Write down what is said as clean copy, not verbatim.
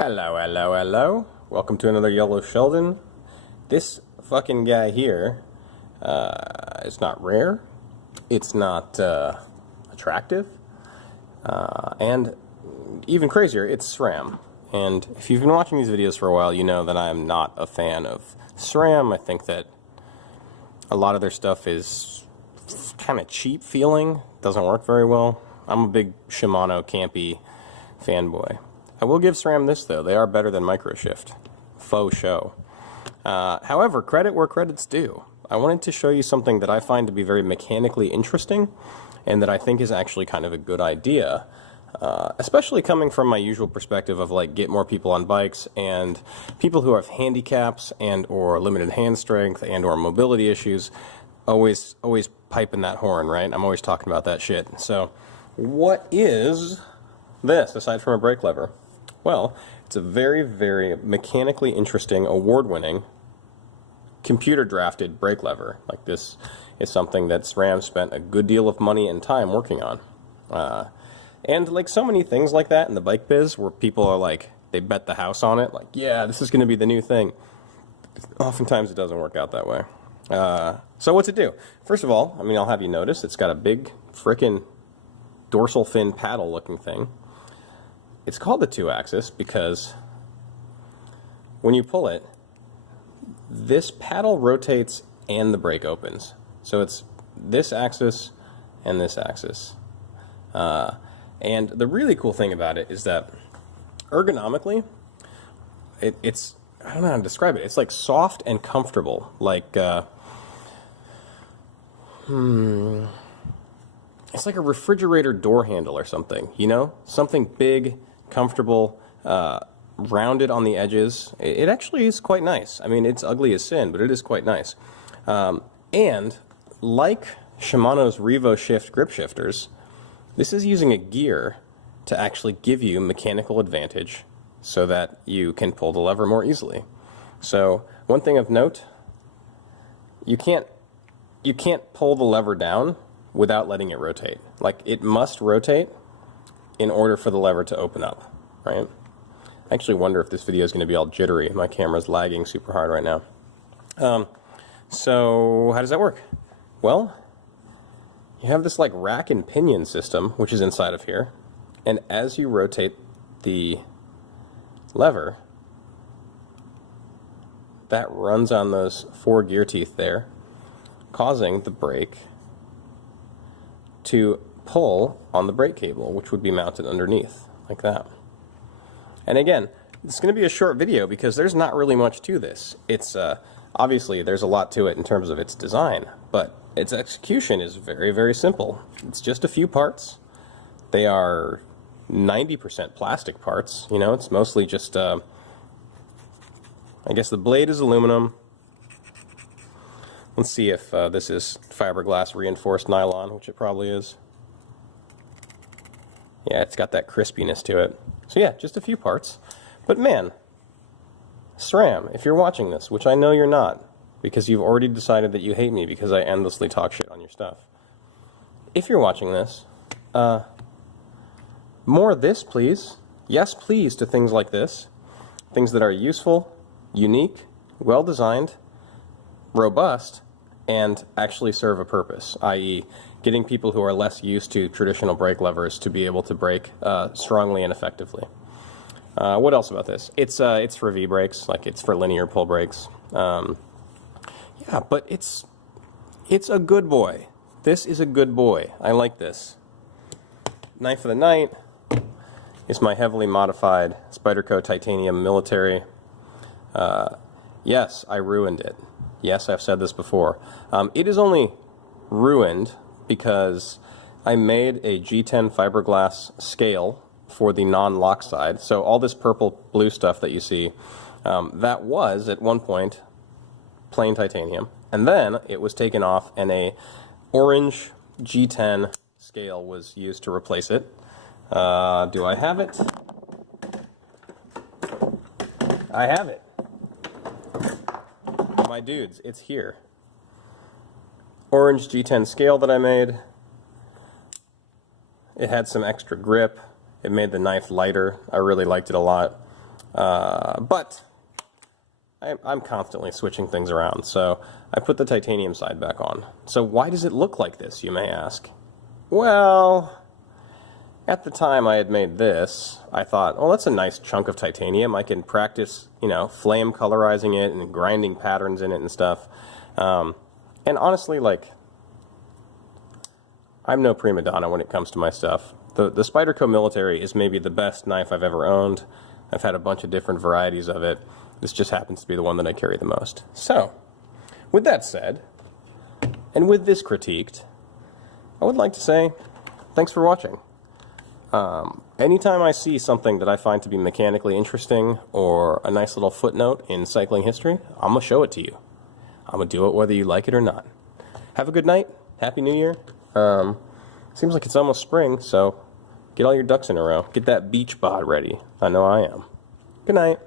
Hello, hello, hello. Welcome to another Yellow Sheldon. This fucking guy here is not rare. It's not attractive. And even crazier, it's Sram. And if you've been watching these videos for a while, you know that I am not a fan of Sram. I think that a lot of their stuff is kind of cheap feeling. Doesn't work very well. I'm a big Shimano campy fanboy. I will give SRAM this, though. They are better than Microshift. Faux show. However, credit where credit's due. I wanted to show you something that I find to be very mechanically interesting and that I think is actually kind of a good idea, especially coming from my usual perspective of, like, get more people on bikes and people who have handicaps and or limited hand strength and or mobility issues, always piping that horn, right? I'm always talking about that shit. So, what is this, aside from a brake lever? Well, it's a very, very mechanically interesting, award-winning, computer-drafted brake lever. Like, this is something that SRAM spent a good deal of money and time working on. And like so many things like that in the bike biz, where people are like, they bet the house on it, like, yeah, this is going to be the new thing. Oftentimes it doesn't work out that way. So what's it do? First of all, I mean, I'll have you notice, it's got a big frickin' dorsal fin paddle looking thing. It's called the 2-axis because when you pull it, this paddle rotates and the brake opens. So it's this axis and this axis. And the really cool thing about it is that ergonomically, it's, I don't know how to describe it. It's like soft and comfortable. Like, it's like a refrigerator door handle or something, you know? Something big, comfortable, rounded on the edges. It actually is quite nice. I mean, it's ugly as sin, but it is quite nice. And like Shimano's Revo Shift grip shifters, this is using a gear to actually give you mechanical advantage so that you can pull the lever more easily. So one thing of note, you can't pull the lever down without letting it rotate. Like, it must rotate in order for the lever to open up, right? I actually wonder if this video is going to be all jittery. My camera's lagging super hard right now. So how does that work? Well, you have this like rack and pinion system, which is inside of here, and as you rotate the lever, that runs on those 4 gear teeth there, causing the brake to pull on the brake cable, which would be mounted underneath, like that. And again, it's going to be a short video because there's not really much to this. It's obviously there's a lot to it in terms of its design, but its execution is very, very simple. It's just a few parts. They are 90% plastic parts. You know, it's mostly just, I guess the blade is aluminum. Let's see if this is fiberglass reinforced nylon, which it probably is. Yeah, it's got that crispiness to it. So yeah, just a few parts. But man, SRAM, if you're watching this, which I know you're not, because you've already decided that you hate me because I endlessly talk shit on your stuff. If you're watching this, more of this, please. Yes, please, to things like this. Things that are useful, unique, well-designed, robust, and actually serve a purpose, i.e. getting people who are less used to traditional brake levers to be able to brake strongly and effectively. What else about this? It's for V-brakes, like it's for linear pull brakes. Yeah, but it's a good boy. This is a good boy. I like this. Knife of the night is my heavily modified Spyderco titanium military. Yes, I ruined it. Yes, I've said this before. It is only ruined because I made a G10 fiberglass scale for the non-lock side. So all this purple blue stuff that you see, that was at one point plain titanium, and then it was taken off and a orange G10 scale was used to replace it. Do I have it? I have it. My dudes, it's here. Orange G10 scale that I made. It had some extra grip. It made the knife lighter. I really liked it a lot. But I'm constantly switching things around, so I put the titanium side back on. So why does it look like this, you may ask? Well, at the time I had made this, I thought, well, that's a nice chunk of titanium. I can practice, flame colorizing it and grinding patterns in it and stuff. And honestly, I'm no prima donna when it comes to my stuff. The Spyderco Military is maybe the best knife I've ever owned. I've had a bunch of different varieties of it. This just happens to be the one that I carry the most. So, with that said, and with this critiqued, I would like to say thanks for watching. Anytime I see something that I find to be mechanically interesting or a nice little footnote in cycling history, I'm going to show it to you. I'm going to do it whether you like it or not. Have a good night. Happy New Year. Seems like it's almost spring, so get all your ducks in a row. Get that beach bod ready. I know I am. Good night.